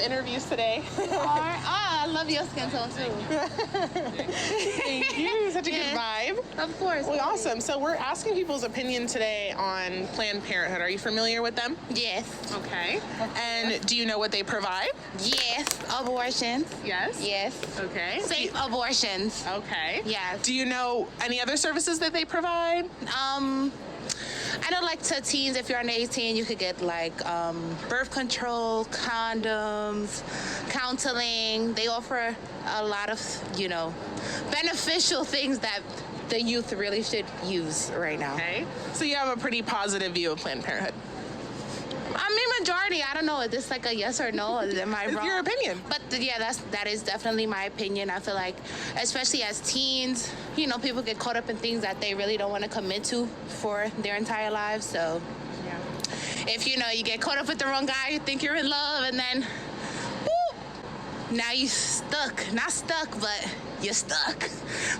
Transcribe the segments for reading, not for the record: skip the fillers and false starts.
interviews today. I love your skin tone too. Thank you. Such a good vibe. Of course. Well, awesome. So we're asking people's opinion today on Planned Parenthood. Are you familiar with them? Yes. Okay. And do you know what they provide? Yes. Abortions. Yes. Yes. Okay. Safe abortions. Okay. Yes. Do you know any other services that they provide? I know, like, to teens, if you're under 18, you could get, like, birth control, condoms, counseling. They offer a lot of, beneficial things that the youth really should use right now. Okay. So you have a pretty positive view of Planned Parenthood. I mean, majority. I don't know. Is this like a yes or no? Am I wrong? It's your opinion. But yeah, that is definitely my opinion. I feel like, especially as teens, people get caught up in things that they really don't want to commit to for their entire lives. So, Yeah. if you get caught up with the wrong guy, you think you're in love, and then, boop, now you stuck. Not stuck, but you're stuck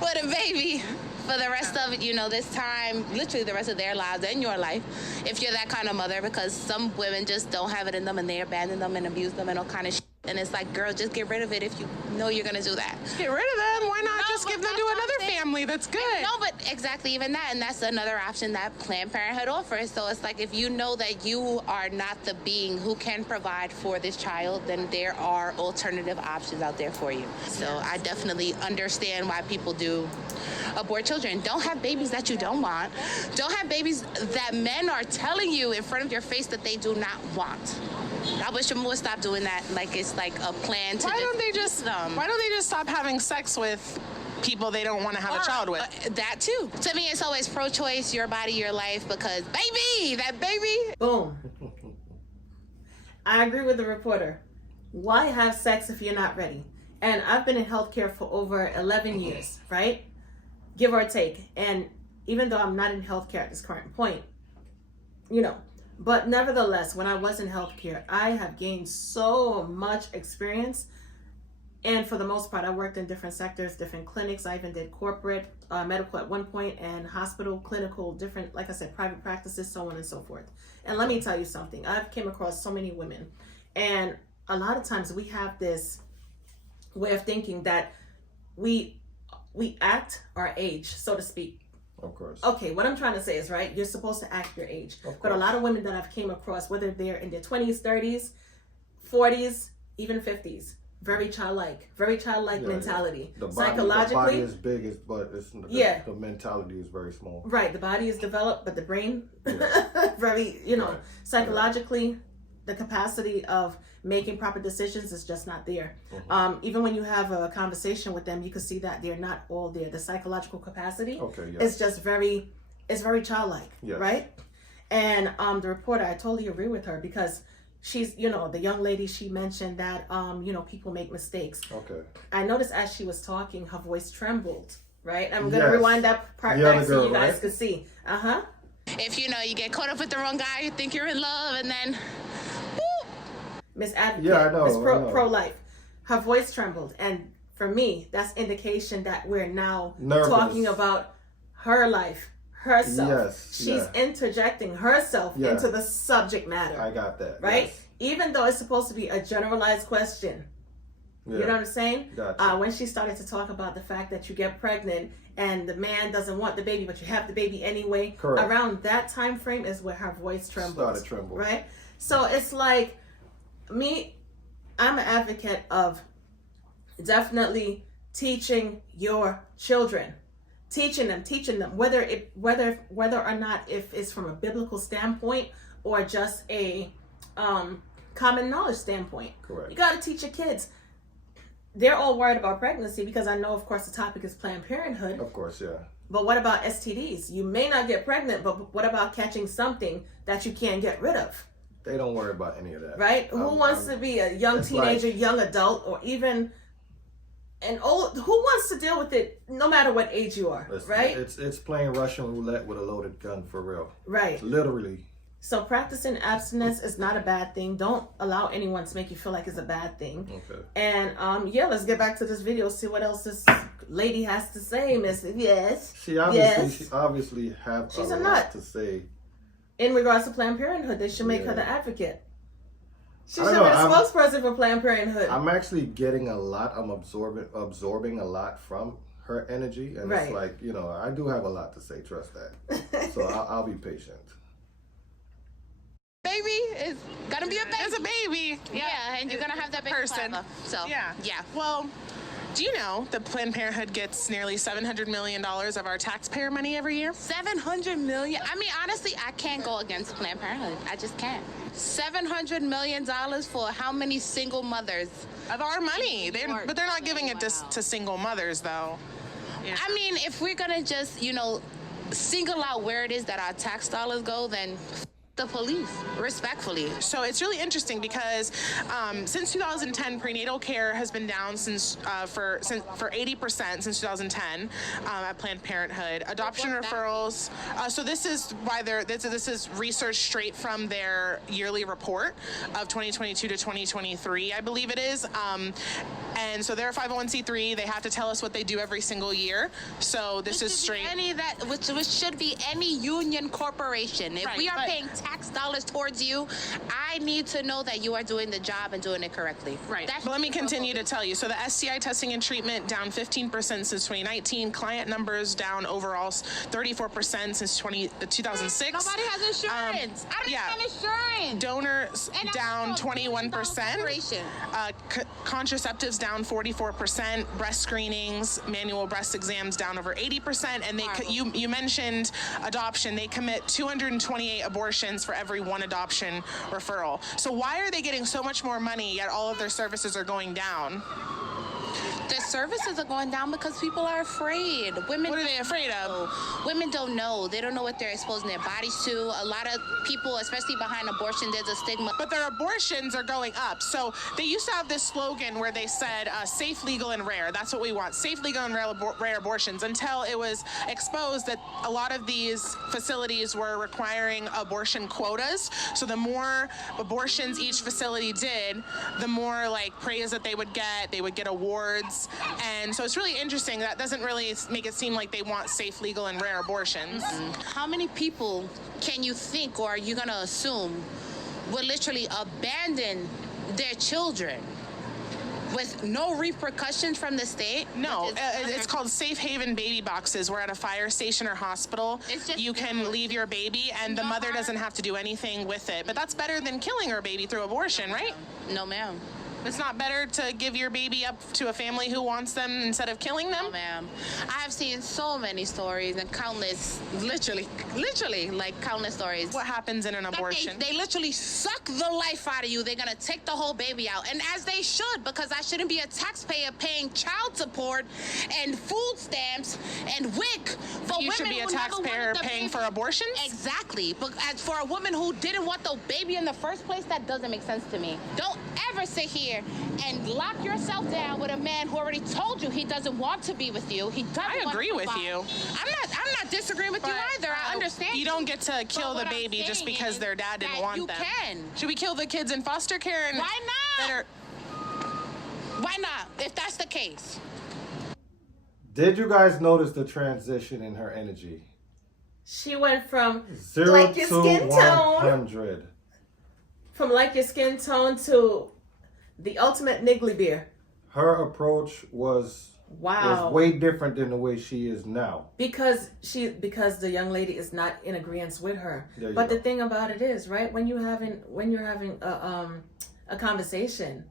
with a baby for the rest of this time, literally the rest of their lives and your life, if you're that kind of mother, because some women just don't have it in them and they abandon them and abuse them and all kind of shit. And it's like, girl, just get rid of it if you know you're gonna do that. Get rid of them. Why not just give them to another family that's good? No, but exactly, even that, and that's another option that Planned Parenthood offers. So it's like, if you know that you are not the being who can provide for this child, then there are alternative options out there for you. So I definitely understand why people do abort children. Don't have babies that you don't want. Don't have babies that men are telling you in front of your face that they do not want. I wish would stop doing that. Like, it's like a plan to. Why don't they just stop having sex with people they don't want to have a child with? That too. To me, it's always pro-choice, your body, your life, because that baby. Boom. I agree with the reporter. Why have sex if you're not ready? And I've been in healthcare for over 11 years, right? Give or take. And even though I'm not in healthcare at this current point, but nevertheless, when I was in healthcare, I have gained so much experience. And for the most part, I worked in different sectors, different clinics. I even did corporate, medical at one point, and hospital, clinical, different, like I said, private practices, so on and so forth. And let me tell you something. I've came across so many women. And a lot of times we have this way of thinking that we act our age, so to speak. Of course. Okay, what I'm trying to say is, right, you're supposed to act your age. But a lot of women that I've came across, whether they're in their 20s, 30s, 40s, even 50s, very childlike mentality. The body, Psychologically, the body is big, but the mentality is very small. Right, the body is developed, but the brain, very, Right. psychologically, the capacity of making proper decisions is just not there. Mm-hmm. Even when you have a conversation with them, you can see that they're not all there. The psychological capacity is just it's very childlike, right? And the reporter, I totally agree with her, because she's, the young lady, she mentioned that, people make mistakes. Okay. I noticed as she was talking, her voice trembled, right? I'm going to rewind that part back so you guys could see. Uh-huh. If, you get caught up with the wrong guy, you think you're in love, and then, Miss Advocate, yeah, I know, Miss I know. Pro-Life. Her voice trembled. And for me, that's indication that we're now Nervous. Talking about her life, herself. Yes, She's interjecting herself into the subject matter. I got that. Right? Yes. Even though it's supposed to be a generalized question. Yeah. You know what I'm saying? Gotcha. When she started to talk about the fact that you get pregnant and the man doesn't want the baby, but you have the baby anyway. Correct. Around that time frame is where her voice trembled. Started trembling. Right? So it's like, I'm an advocate of definitely teaching your children, teaching them, whether or not if it's from a biblical standpoint or just a common knowledge standpoint. Correct. You got to teach your kids. They're all worried about pregnancy because I know, of course, the topic is Planned Parenthood. Of course, yeah. But what about STDs? You may not get pregnant, but what about catching something that you can't get rid of? They don't worry about any of that. Right? Who wants to be a young teenager, young adult, or even an old? Who wants to deal with it no matter what age you are? Right? It's playing Russian roulette with a loaded gun, for real. Right. Literally. So practicing abstinence is not a bad thing. Don't allow anyone to make you feel like it's a bad thing. Okay. And let's get back to this video, see what else this lady has to say, Miss. Yes. She obviously have She's a a lot nut. to say. In regards to Planned Parenthood, they should make her the advocate. She should be the spokesperson for Planned Parenthood. I'm actually getting a lot. I'm absorbing a lot from her energy, and it's like, you know, I do have a lot to say. Trust that. So I'll be patient. Baby is gonna be a baby. It's a baby. Yeah, and you're gonna have that baby person. forever. So yeah. Yeah. Well, do you know that Planned Parenthood gets nearly $700 million of our taxpayer money every year? $700 million. I mean, honestly, I can't go against Planned Parenthood. I just can't. $700 million for how many single mothers? Of our money. But they're not giving it to single mothers, though. Yeah. I mean, if we're gonna just, you know, single out where it is that our tax dollars go, then the police, respectfully. So it's really interesting because since 2010, prenatal care has been down for 80% since 2010 at Planned Parenthood. Adoption referrals. So this is why this is research straight from their yearly report of 2022 to 2023, I believe it is. And so they're a 501c3. They have to tell us what they do every single year. So this is straight. Which should be any union corporation. If we are paying tax dollars towards you, I need to know that you are doing the job and doing it correctly. Right. But let me continue to tell you. So the STI testing and treatment down 15% since 2019. Client numbers down overall 34% since 2006. Nobody has insurance. I don't have insurance. Donors down 21%. Contraceptives down 44%. Breast screenings, manual breast exams down over 80%. And you mentioned adoption. They commit 228 abortions for every one adoption referral. So why are they getting so much more money yet all of their services are going down? The services are going down because people are afraid. Women. What are they afraid of? Women don't know. They don't know what they're exposing their bodies to. A lot of people, especially behind abortion, there's a stigma. But their abortions are going up. So they used to have this slogan where they said safe, legal, and rare. That's what we want. Safe, legal, and rare abortions, until it was exposed that a lot of these facilities were requiring abortion quotas. So the more abortions each facility did, the more like praise that they would get awards. And so it's really interesting. That doesn't really make it seem like they want safe, legal, and rare abortions. How many people can you think, or are you going to assume, will literally abandon their children with no repercussions from the state? No, it's called safe haven baby boxes. We're at a fire station or hospital. You can leave your baby and the mother doesn't have to do anything with it. But that's better than killing her baby through abortion, right? No, ma'am. It's not better to give your baby up to a family who wants them instead of killing them? No, ma'am. I have seen so many stories and countless, literally, like countless stories. What happens in an abortion? They literally suck the life out of you. They're going to take the whole baby out. And as they should, because I shouldn't be a taxpayer paying child support and food stamps and WIC for women. You should be a taxpayer paying for abortions? Exactly. But as for a woman who didn't want the baby in the first place, that doesn't make sense to me. Don't ever sit here and lock yourself down with a man who already told you he doesn't want to be with you. He doesn't. I agree with you. I'm not disagreeing with you either. I understand. You don't get to kill the baby just because their dad didn't want them. You can. Should we kill the kids in foster care? And why not? Why not? If that's the case. Did you guys notice the transition in her energy? She went from 0 like your to skin 100. tone. From like your skin tone to the ultimate niggly bear. Her approach was way different than the way she is now. Because the young lady is not in agreement with her. But the thing about it is, right, when you're having a conversation,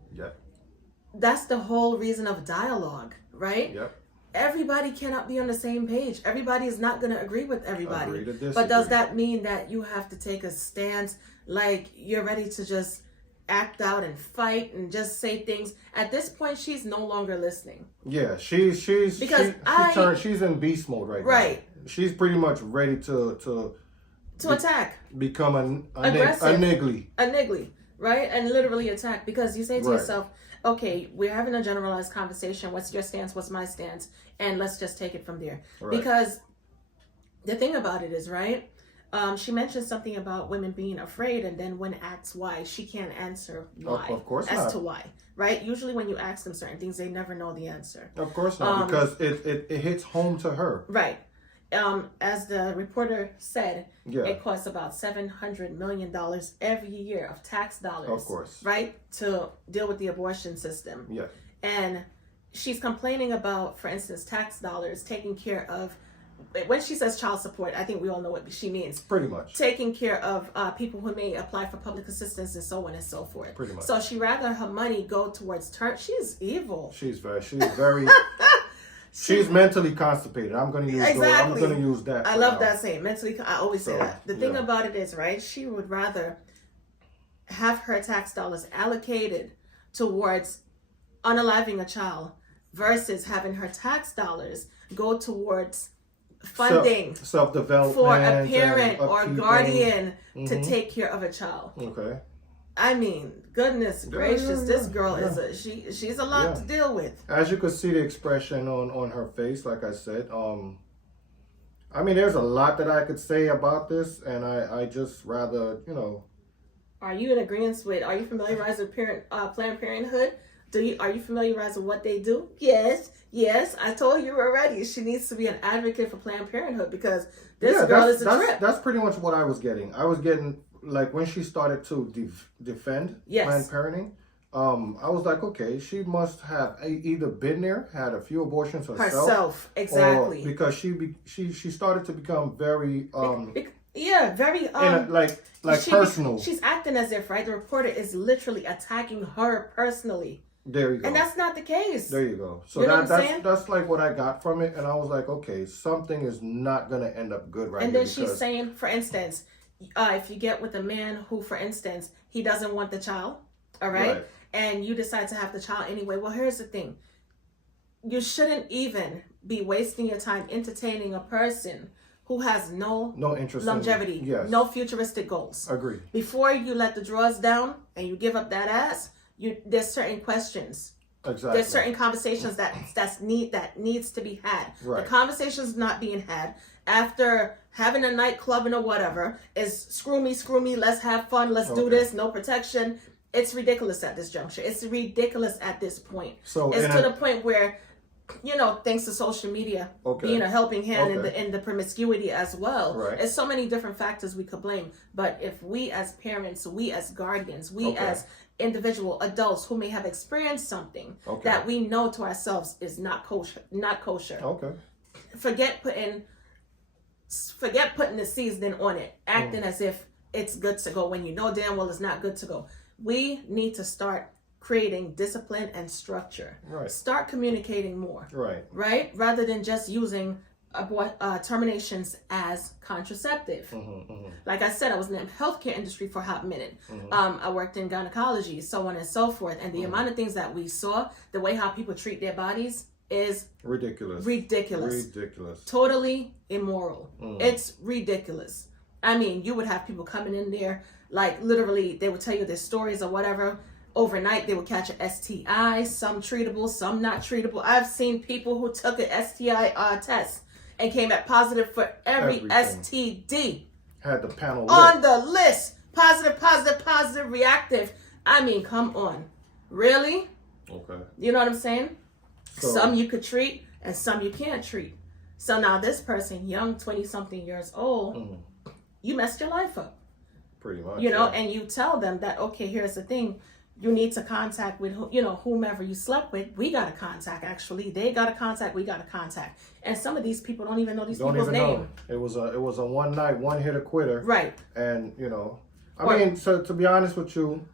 that's the whole reason of dialogue, right? Yep. Everybody cannot be on the same page. Everybody is not going to agree with everybody. Agree to disagree. But does that mean that you have to take a stance like you're ready to just act out and fight and just say things? At this point, she's no longer listening. Yeah, she's in beast mode right now. Right. She's pretty much ready to attack. Become a niggly, right? And literally attack, because you say to yourself, okay, we're having a generalized conversation. What's your stance? What's my stance? And let's just take it from there. Right. Because the thing about it is, right, she mentioned something about women being afraid, and then when asked why, she can't answer why. Of course not. As to why, right? Usually when you ask them certain things, they never know the answer. Of course not, because it hits home to her. Right. as the reporter said, Yeah. it costs about $700 million every year of tax dollars. Of course. Right? To deal with the abortion system. Yeah. And she's complaining about, for instance, tax dollars taking care of, when she says child support, I think we all know what she means. Pretty much. Taking care of people who may apply for public assistance and so on and so forth. Pretty much. So she rather her money go towards she's evil. She's very she's mentally constipated. I'm going to use exactly. I'm going to use that. I love that saying. Mentally, I always say So, that. The thing about it is, right, she would rather have her tax dollars allocated towards unaliving a child versus having her tax dollars go towards funding self-development for a parent and or upkeeping. guardian to take care of a child. Okay. I mean, goodness gracious, this girl yeah. is she's a lot to deal with. As you could see the expression on her face, like I said, I mean, there's a lot that I could say about this, and I just rather, Are you in agreement with? Are you familiarized with Planned Parenthood? Are you familiarized with what they do? Yes. I told you already. She needs to be an advocate for Planned Parenthood because this girl is a trip. That's pretty much what I was getting. I was getting, like, when she started to defend Planned Parenting, I was like, okay, she must have either been there, had a few abortions herself, exactly, or because she started to become very very personal. She's acting as if, right, the reporter is literally attacking her personally. There you go. And that's not the case. There you go. So you know that's like what I got from it, and I was like, okay, something is not gonna end up good right and here. And then she's saying, for instance, if you get with a man who, for instance, he doesn't want the child, all right, and you decide to have the child anyway. Well, here's the thing: you shouldn't even be wasting your time entertaining a person who has no interest, longevity, no futuristic goals. Agree. Before you let the drawers down and you give up that ass, there's certain questions. Exactly. There's certain conversations that needs to be had. Right. The conversation's not being had after having a nightclub and or whatever is screw me, let's have fun, let's do this, no protection. It's ridiculous at this juncture. It's ridiculous at this point. So it's to the point where, thanks to social media being a helping hand in the promiscuity as well. Right. There's so many different factors we could blame. But if we as parents, we as guardians, we as individual adults who may have experienced something that we know to ourselves is not kosher. Okay. Forget putting the seasoning on it, acting as if it's good to go when you know damn well it's not good to go. We need to start creating discipline and structure. Right. Start communicating more. Right. Right? Rather than just using terminations as contraceptive. Like I said, I was in the healthcare industry for a hot minute. I worked in gynecology, so on and so forth. And the amount of things that we saw, the way how people treat their bodies is ridiculous. Totally immoral. It's ridiculous. I mean, you would have people coming in there, like literally they would tell you their stories or whatever. Overnight, they would catch an STI, some treatable, some not treatable. I've seen people who took an STI test and came back positive for every STD. Had the panel on the list. Positive, reactive. I mean, come on. Really? Okay. You know what I'm saying? So, some you could treat and some you can't treat. So now this person, young, 20-something years old, you messed your life up. Pretty much. And you tell them that, okay, here's the thing. You need to contact with, whomever you slept with. We got to contact, actually. They got to contact, we got to contact. And some of these people don't even know these people's name. It was a one night, one hitter quitter. Right. And, I mean, so to be honest with you,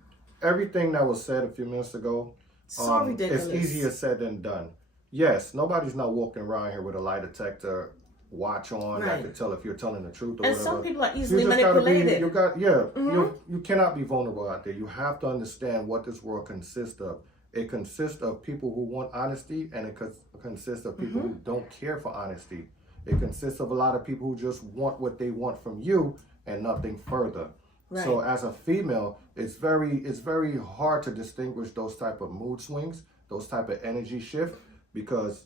everything that was said a few minutes ago, so ridiculous. It's easier said than done. Yes, nobody's not walking around here with a lie detector watch on that could tell if you're telling the truth or and whatever. Some people are easily manipulated. You cannot be vulnerable out there. You have to understand what this world consists of. It consists of people who want honesty, and it consists of people who don't care for honesty. It consists of a lot of people who just want what they want from you and nothing further. Right. So as a female, it's very hard to distinguish those type of mood swings, those type of energy shift, because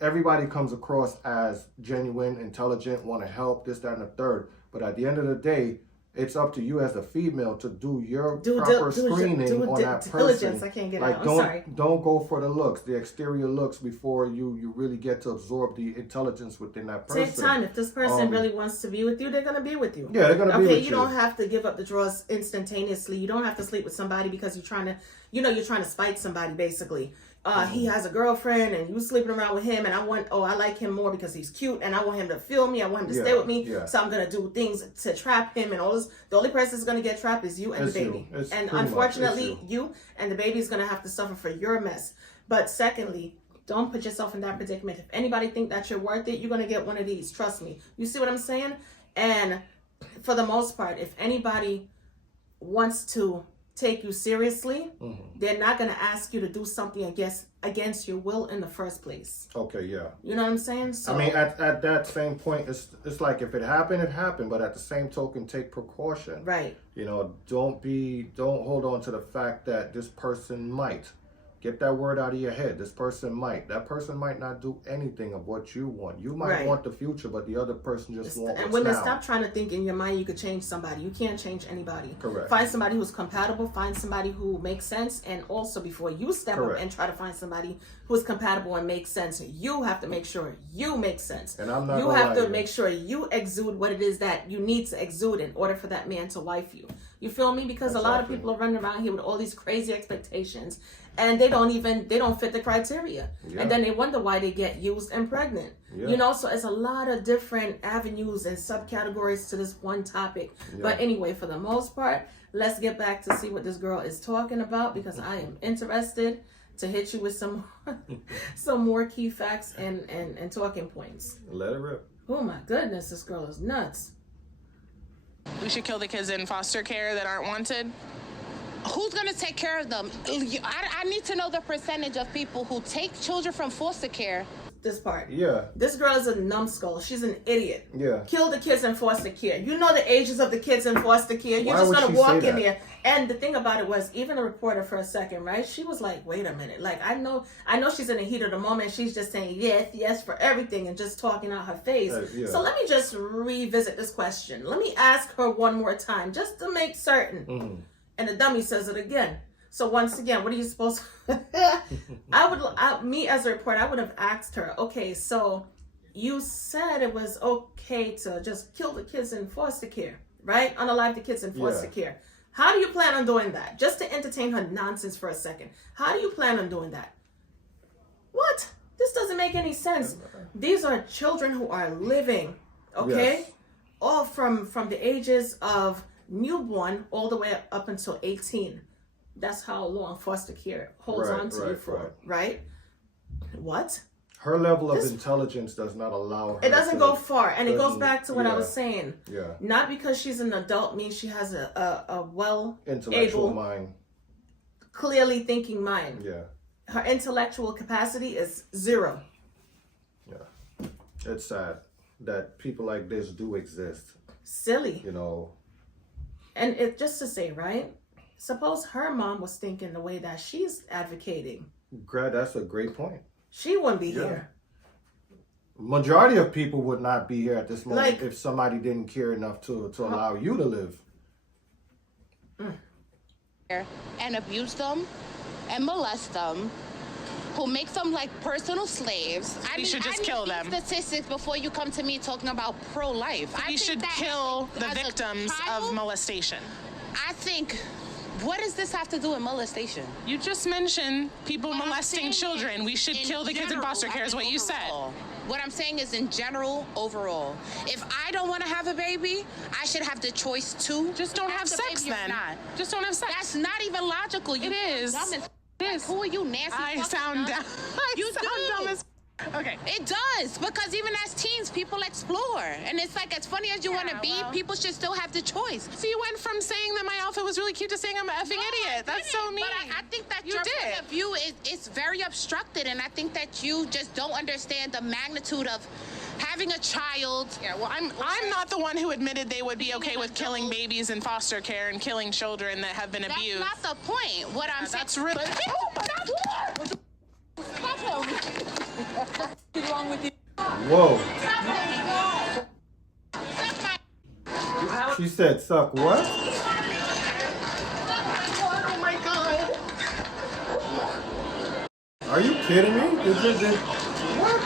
everybody comes across as genuine, intelligent, want to help, this, that, and the third. But at the end of the day, it's up to you as a female to do your proper screening on that person. Diligence. I can't get like, out. I'm sorry. Don't go for the looks, the exterior looks, before you really get to absorb the intelligence within that person. Take time. If this person really wants to be with you, they're gonna be with you. Yeah, they're gonna be with you. Okay, you don't have to give up the draws instantaneously. You don't have to sleep with somebody because you're trying to spite somebody, basically. He has a girlfriend and you sleeping around with him, and I like him more because he's cute and I want him to feel me. I want him to stay with me. Yeah. So I'm going to do things to trap him and all this. The only person that's going to get trapped is you and the baby. And unfortunately, you and the baby is going to have to suffer for your mess. But secondly, don't put yourself in that predicament. If anybody think that you're worth it, you're going to get one of these. Trust me. You see what I'm saying? And for the most part, if anybody wants to take you seriously, they're not going to ask you to do something against your will in the first place. Okay, yeah. You know what I'm saying? So I mean, at that same point, it's like if it happened, it happened. But at the same token, take precaution. Right. You know, don't hold on to the fact that this person might. Get that word out of your head. This person might. That person might not do anything of what you want. You might want the future, but the other person just wants And women, stop trying to think in your mind you could change somebody. You can't change anybody. Correct. Find somebody who's compatible. Find somebody who makes sense. And also, before you step up and try to find somebody who's compatible and makes sense, you have to make sure you make sense. And I'm not. You have to make sure you exude what it is that you need to exude in order for that man to wife you. You feel me? Because a lot of people are running around here with all these crazy expectations, and they don't fit the criteria. Yeah. And then they wonder why they get used and pregnant. Yeah. You know, so it's a lot of different avenues and subcategories to this one topic. Yeah. But anyway, for the most part, let's get back to see what this girl is talking about, because I am interested to hit you with some more key facts and talking points. Let it rip. Oh my goodness, this girl is nuts. We should kill the kids in foster care that aren't wanted. Who's going to take care of them? I need to know the percentage of people who take children from foster care. This part. Yeah. This girl is a numbskull. She's an idiot. Yeah. Kill the kids in foster care. You know the ages of the kids in foster care. You're just going to walk in there. And the thing about it was, even a reporter for a second, right? She was like, wait a minute. Like, I know she's in the heat of the moment. She's just saying yes for everything and just talking out her face. Yeah. So let me just revisit this question. Let me ask her one more time just to make certain. Mm-hmm. And the dummy says it again. So once again, what are you supposed to... me as a reporter, I would have asked her, okay, so you said it was okay to just kill the kids in foster care, right? Unalive the kids in foster care. How do you plan on doing that? Just to entertain her nonsense for a second. How do you plan on doing that? What? This doesn't make any sense. These are children who are living, okay? Yes. All from the ages of newborn all the way up until 18. That's how long foster care holds on to you for, right? What? Her level of intelligence does not allow her. It doesn't go far, and it goes back to what I was saying. Yeah. Not because she's an adult means she has a intellectual mind, clearly thinking mind. Yeah. Her intellectual capacity is zero. Yeah. It's sad that people like this do exist. Silly. You know. And it just to say, right? Suppose her mom was thinking the way that she's advocating. That's a great point. She wouldn't be here. Majority of people would not be here at this moment if somebody didn't care enough to allow you to live. And abuse them and molest them, who make them like personal slaves. We should just kill them. Statistics before you come to me talking about pro-life. We should kill the victims of molestation. I think, what does this have to do with molestation? You just mentioned people molesting children. We should kill the kids in foster care is what you said. What I'm saying is in general, overall. If I don't want to have a baby, I should have the choice to. Just don't have sex then. Just don't have sex. That's not even logical. It is. It is. Who are you, Nancy? I sound dumb. You sound dumb as... Okay. It does, because even as teens, people explore. And it's like, as funny as you want to be, people should still have the choice. So you went from saying that my outfit was really cute to saying I'm an effing idiot. That's so mean. But I think that your point of view is very obstructed, and I think that you just don't understand the magnitude of having a child. Yeah, well, I'm not the one who admitted they would be okay with killing babies in foster care and killing children that have been abused. That's not the point. What I'm saying... That's really... Whoa. She said, suck what? Oh my God. Are you kidding me? What?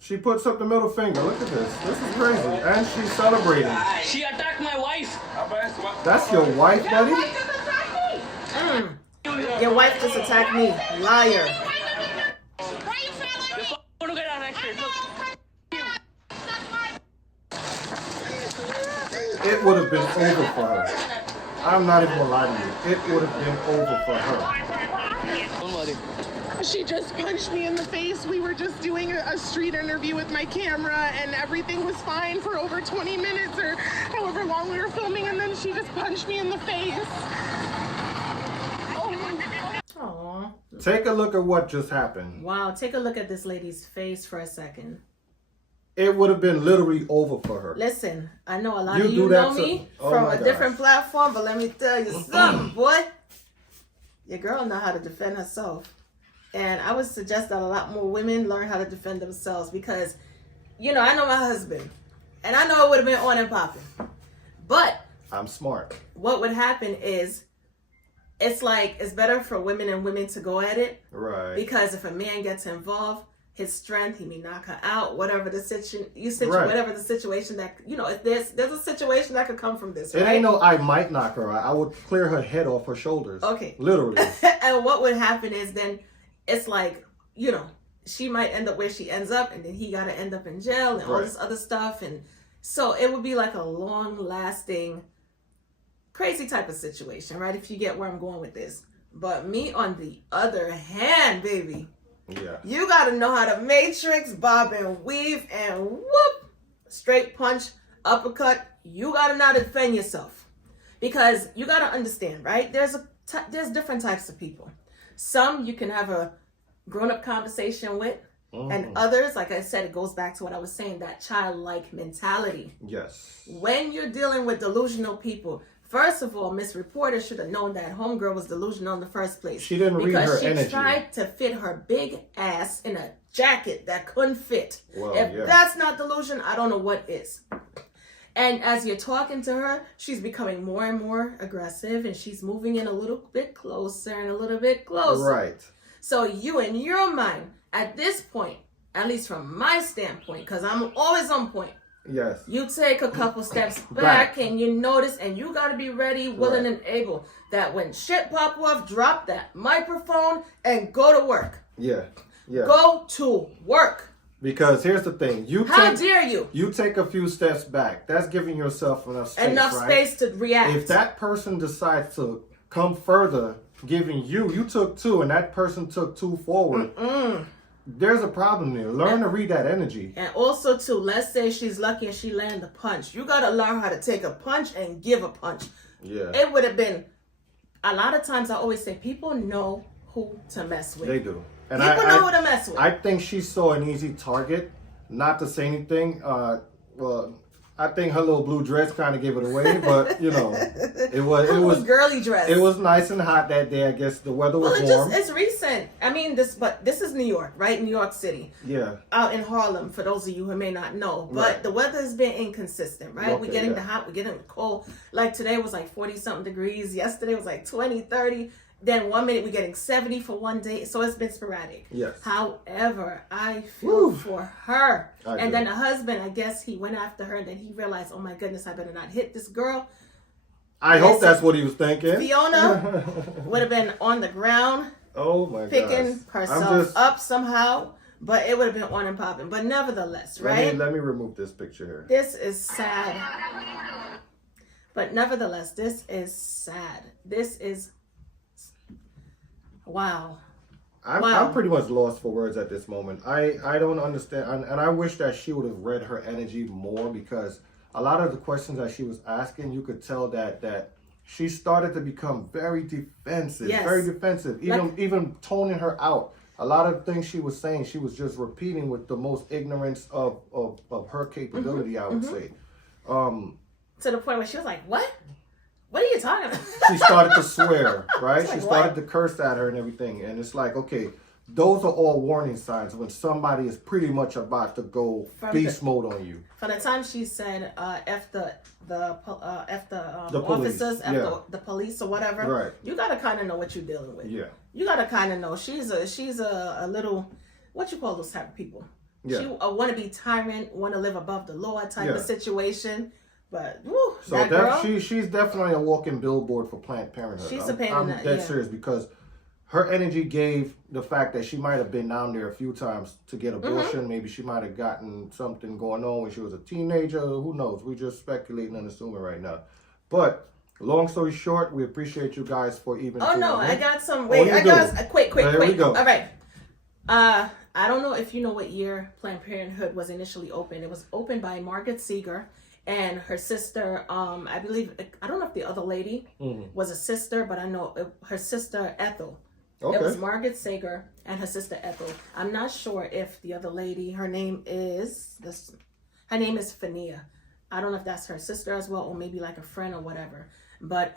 She puts up the middle finger. Look at this. This is crazy. And she's celebrating. She attacked my wife. That's your wife, buddy? Your wife just attacked me. Liar. Gonna get arrested. Look. It would have been over for her. I'm not even gonna lie to you. It would have been over for her. Don't worry. She just punched me in the face. We were just doing a street interview with my camera and everything was fine for over 20 minutes or however long we were filming, and then she just punched me in the face. Aw. Take a look at what just happened. Wow, take a look at this lady's face for a second. It would have been literally over for her. Listen, I know a lot You of do you that know to- me Oh from my a gosh. different platform, but let me tell you something, boy. Your girl know how to defend herself. And I would suggest that a lot more women learn how to defend themselves because, you know, I know my husband. And I know it would have been on and popping. But I'm smart. what would happen is, it's like, it's better for women and women to go at it. Right. Because if a man gets involved, his strength, he may knock her out, whatever the Right. whatever the situation that, you know, if there's a situation that could come from this, It right? ain't no I might knock her out. I would clear her head off her shoulders. Okay. Literally. And what would happen is then it's like, you know, she might end up where she ends up, and then he got to end up in jail and all Right. this other stuff. And so it would be like a long lasting, crazy type of situation, right? If you get where I'm going with this. But me, on the other hand, baby, Yeah. you got to know how to matrix, bob and weave, and whoop, straight punch, uppercut. You got to know how to defend yourself. Because you got to understand, right? There's different types of people. Some you can have a grown-up conversation with, and others, like I said, it goes back to what I was saying, that childlike mentality. Yes. When you're dealing with delusional people, first of all, Miss Reporter should have known that homegirl was delusional in the first place. She didn't read her because she energy. tried to fit her big ass in a jacket that couldn't fit. Well, If yeah. that's not delusion, I don't know what is. And as you're talking to her, she's becoming more and more aggressive, and she's moving in a little bit closer and a little bit closer. Right. So you, in your mind, at this point, at least from my standpoint, because I'm always on point, Yes. you take a couple steps back and you notice, and you got to be ready, willing, Right. and able, that when shit pop off, drop that microphone and go to work. Yeah. Yeah. Go to work. Because here's the thing. How dare you? You take a few steps back. That's giving yourself enough space, right? Space to react. If that person decides to come further, giving you took two and that person took two forward, there's a problem there. Learn to read that energy. And also, too, let's say she's lucky and she landed a punch. You got to learn how to take a punch and give a punch. Yeah. It would have been, a lot of times I always say, people know who to mess with. They do. And People know who to mess with. I think she saw an easy target. Not to say anything. Well, I think her little blue dress kind of gave it away, but you know, it was girly dress. It was nice and hot that day. I guess the weather was warm. It's recent. I mean, this is New York, right? New York City. Yeah. Out in Harlem, for those of you who may not know. But Right. the weather has been inconsistent, right? Okay, We're getting yeah. the hot, we're getting the cold. Like today was like 40-something degrees. Yesterday was like 20, 30. Then 1 minute we're getting 70 for one day. So it's been sporadic. Yes. However, I feel Whew. for her. I And do. then the husband, I guess he went after her, and then he realized, oh my goodness, I better not hit this girl. I hope that's what he was thinking. Fiona would have been on the ground Oh my god. picking herself up somehow, but it would have been on and popping. But nevertheless, right? Let me remove this picture here. This is sad. But nevertheless, this is sad. This is wow. I'm pretty much lost for words at this moment. I don't understand, and I wish that she would have read her energy more, because a lot of the questions that she was asking, you could tell that she started to become very defensive, Yes. very defensive, even toning her out. A lot of things she was saying, she was just repeating with the most ignorance of her capability, I would say. To the point where she was like, what? What are you talking about? She started to swear, right? It's like, She started what? to curse at her and everything. And it's like, okay, those are all warning signs when somebody is pretty much about to go beast mode on you. From the time she said F the police, officers, F yeah. the police or whatever, Right. you gotta kind of know what you're dealing with. Yeah. You gotta kind of know she's a little, what you call those type of people. Yeah. She want to be tyrant, want to live above the law type Yeah. of situation. But woo, So that girl, she's definitely a walking billboard for Planned Parenthood. She's a pain in I'm the- dead yeah. serious because her energy gave the fact that she might have been down there a few times to get abortion. Mm-hmm. Maybe she might have gotten something going on when she was a teenager. Who knows? We're just speculating and assuming right now. But long story short, we appreciate you guys for even. Oh no, tuning in. I got some. Oh, Wait, you I do? got quick. There we go. All right. I don't know if you know what year Planned Parenthood was initially opened. It was opened by Margaret Sager and her sister. I believe, I don't know if the other lady was a sister, but I know her sister Ethel. Okay. It was Margaret Sager and her sister Ethel. I'm not sure if the other lady, her name is Fania. I don't know if that's her sister as well, or maybe like a friend or whatever. But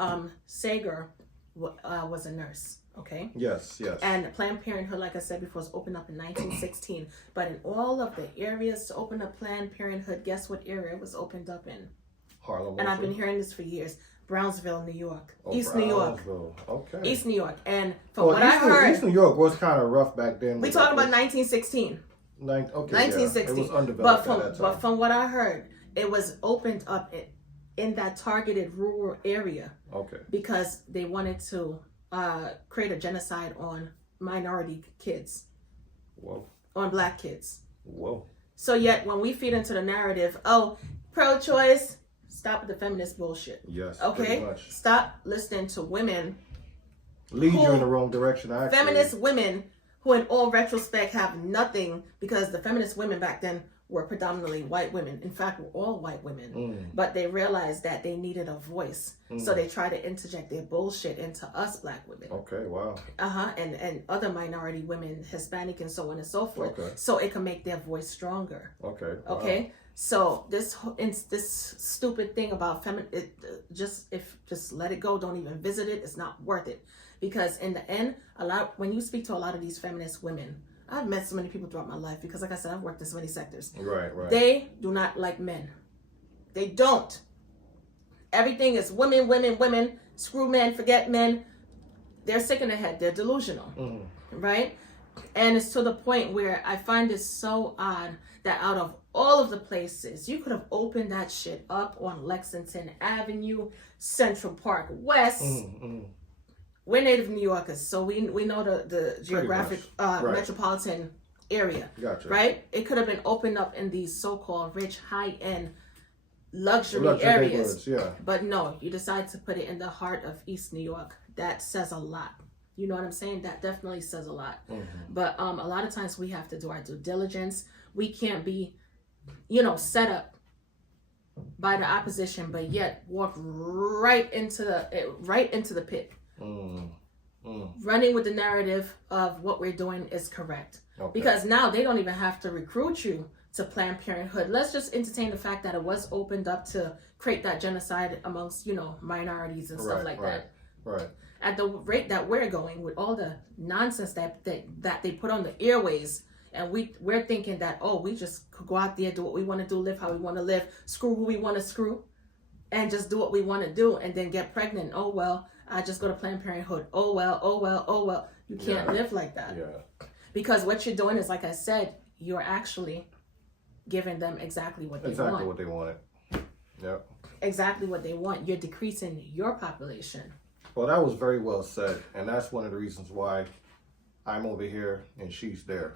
Sager was a nurse. Okay. Yes. And Planned Parenthood, like I said before, was opened up in 1916. But in all of the areas to open up Planned Parenthood, guess what area it was opened up in? Harlem. And I've been hearing this for years. Brownsville, New York. Oh, East New York. Okay. East New York. And from what I East heard, New York was kind of rough back then. we talking about 1916. Okay. 1960. Yeah. It was undeveloped at that time. But from what I heard, it was opened up in that targeted rural area Okay. because they wanted to create a genocide on minority kids, Whoa. on black kids. Whoa. So yet when we feed into the narrative, oh, pro-choice, stop with the feminist bullshit. Yes. Okay? Pretty much. Stop listening to women, Lead you in the wrong direction, actually. feminist women who in all retrospect have nothing, because the feminist women back then were predominantly white women. In fact, were all white women. But they realized that they needed a voice. So they try to interject their bullshit into us black women. Okay, wow. And other minority women, Hispanic and so on and so forth. Okay. So it can make their voice stronger. Okay. Wow. Okay? So this stupid thing about just let it go. Don't even visit it. It's not worth it. Because in the end, when you speak to a lot of these feminist women, I've met so many people throughout my life because, like I said, I've worked in so many sectors. Right. They do not like men. They don't. Everything is women. Screw men, forget men. They're sick in the head. They're delusional. Right? And it's to the point where I find it so odd that out of all of the places, you could have opened that shit up on Lexington Avenue, Central Park West. We're native New Yorkers, so we know the geographic Right. metropolitan area. Gotcha. Right? It could have been opened up in these so-called rich, high-end luxury areas. neighborhoods, yeah. But no, you decide to put it in the heart of East New York. That says a lot. You know what I'm saying? That definitely says a lot. But a lot of times we have to do our due diligence. We can't be, set up by the opposition, but yet walk right into the pit. Running with the narrative of what we're doing is correct. Okay. Because now they don't even have to recruit you to Planned Parenthood. Let's just entertain the fact that it was opened up to create that genocide amongst, minorities and stuff like that. Right. At the rate that we're going with all the nonsense that they put on the airways, and we're thinking that, we just could go out there, do what we want to do, live how we want to live, screw who we want to screw, and just do what we want to do, and then get pregnant. Oh well, I just go to Planned Parenthood. Oh well. You can't live like that. Yeah. Because what you're doing is, like I said, you're actually giving them exactly what they want. Exactly what they wanted. Yep. Exactly what they want. You're decreasing your population. Well, that was very well said, and that's one of the reasons why I'm over here and she's there.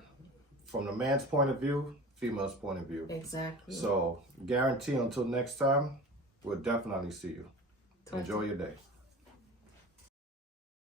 From the man's point of view, female's point of view. Exactly. So, guarantee until next time, we'll definitely see you. Enjoy your day.